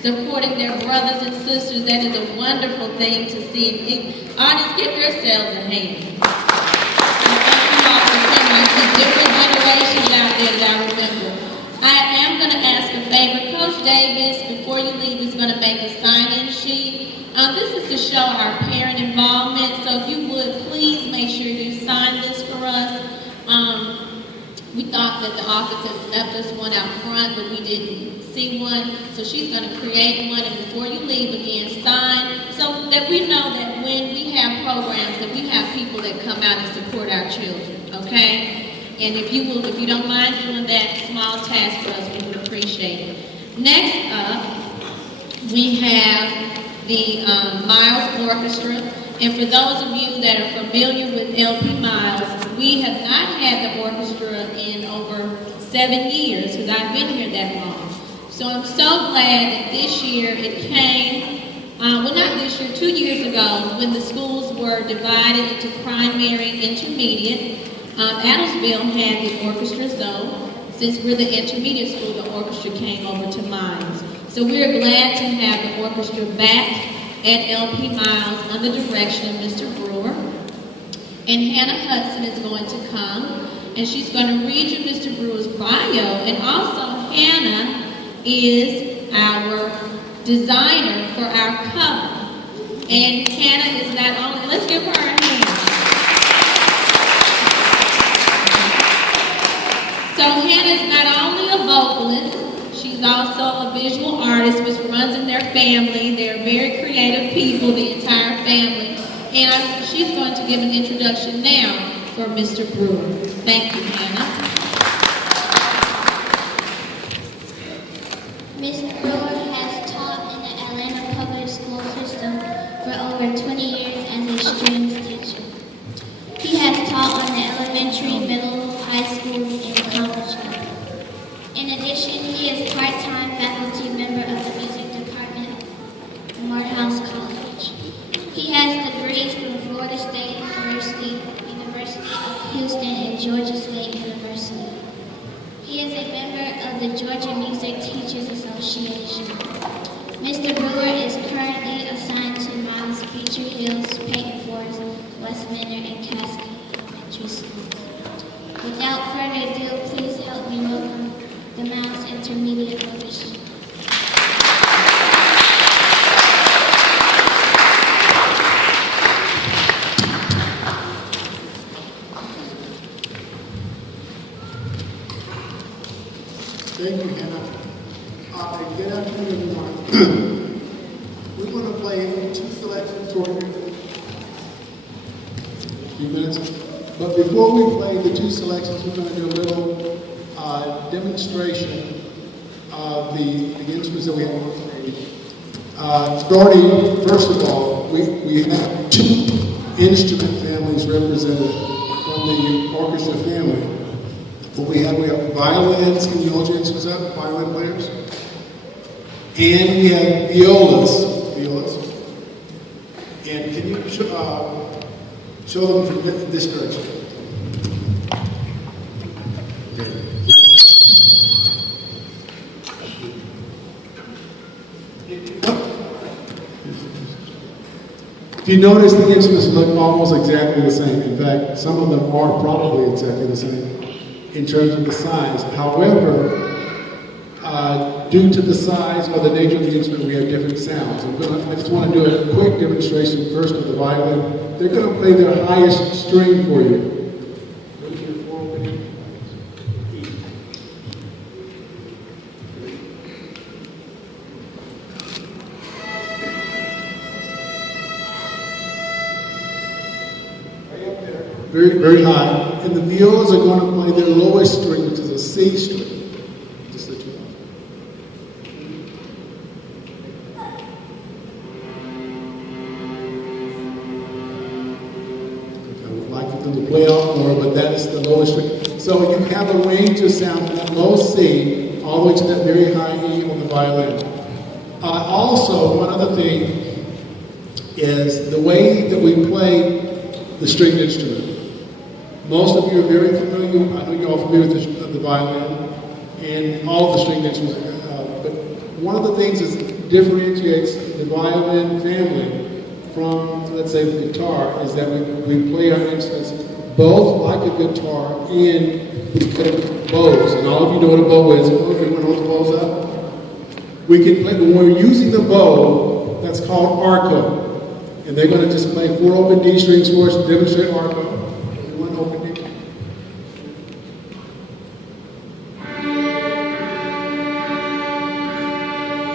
supporting their brothers and sisters. That is a wonderful thing to see. Artists, give yourselves a hand. I see different generations out there that I remember. I am going to ask a favor. Coach Davis, before you leave, is going to make a sign-in sheet. This is to show our parent involvement, so if you would, please make sure you sign this for us. We thought that the office had left us one out front, but we didn't see one. So she's going to create one, and before you leave, again, sign, so that we know that when we have programs, that we have people that come out and support our children, okay? And if you will, if you don't mind doing that small task for us, we would appreciate it. Next up, we have the Miles Orchestra. And for those of you that are familiar with LP Miles, we have not had the orchestra in over 7 years, because I've been here that long. So I'm so glad that this year it came, well, not this year, 2 years ago, when the schools were divided into primary, intermediate. Adelsville had the orchestra, so since we're the intermediate school, the orchestra came over to Miles. So we're glad to have the orchestra back at LP Miles under the direction of Mr. Brewer. And Hannah Hudson is going to come, and she's going to read you Mr. Brewer's bio. And also, Hannah is our designer for our cover. And Hannah is not only, let's give her a hand. Hannah is not only a vocalist, she's also a visual artist, which runs in their family. They're very creative people, the entire family. And she's going to give an introduction now for Mr. Brewer. Thank you, Hannah. Mr. Brewer has taught in the Atlanta public school system for over 20 years as a strings teacher. He has taught on the elementary, middle, high schools, and college level. In addition, he is part-time faculty member of the music department at Morehouse College. He has degrees from Florida State University, University of Houston, and Georgia State University. He is a member of the Georgia Music Teachers Association. Mr. Brewer is currently assigned to Miles Petrie Hills, Peyton Forest, West Minter, and Cascade Elementary Schools. Without further ado, please help me welcome the Miles Intermediate Division. Thank you, Hannah. Good afternoon, everyone. We're going to play 2 selections for you. A few minutes. But before we play the 2 selections, we're going to do a little demonstration of the instruments that we have on stage. Starting, first of all, we have 2 instrument families represented from the orchestra family. What we have violins. Can you hold your instruments up? Violin players. And we have violas. And can you show them from this direction? If you notice, the instruments look almost exactly the same. In fact, some of them are probably exactly the same in terms of the size. However, due to the size or the nature of the instrument, we have different sounds. I just want to do a quick demonstration first with the violin. They're going to play their highest string for you. Very, very high. And the violas are going to play their lowest string, which is a C string. Just let you know. I would like for them to play out more, but that is the lowest string. So you have a range of sound from that low C all the way to that very high E on the violin. Also, one other thing is the way that we play the stringed instrument. Most of you are very familiar, I know you're all familiar with the violin and all of the stringed instruments, but one of the things that differentiates the violin family from, let's say, the guitar is that we play our instruments both like a guitar and we play bows. And all of you know what a bow is. Everyone holds the bows up? We can play, when we're using the bow, that's called arco. And they're going to just play 4 open D strings for us to demonstrate arco. One open D.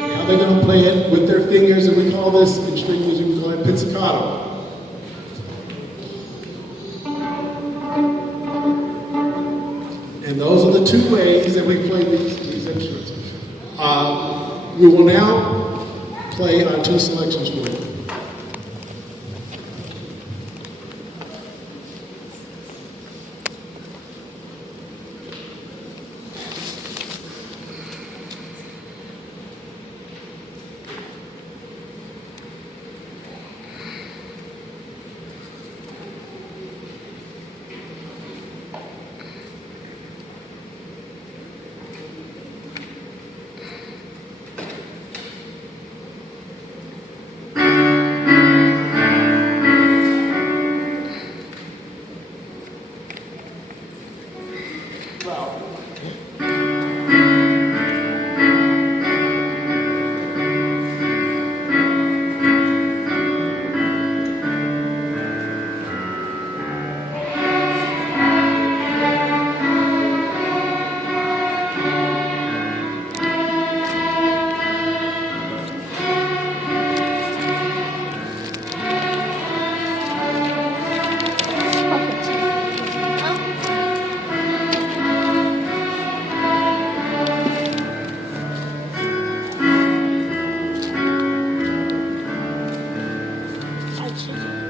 Now they're going to play it with their fingers, and we call this, in string music, we call it pizzicato. And those are the 2 ways that we play these instruments. We will now play our 2 selections for you. teacher.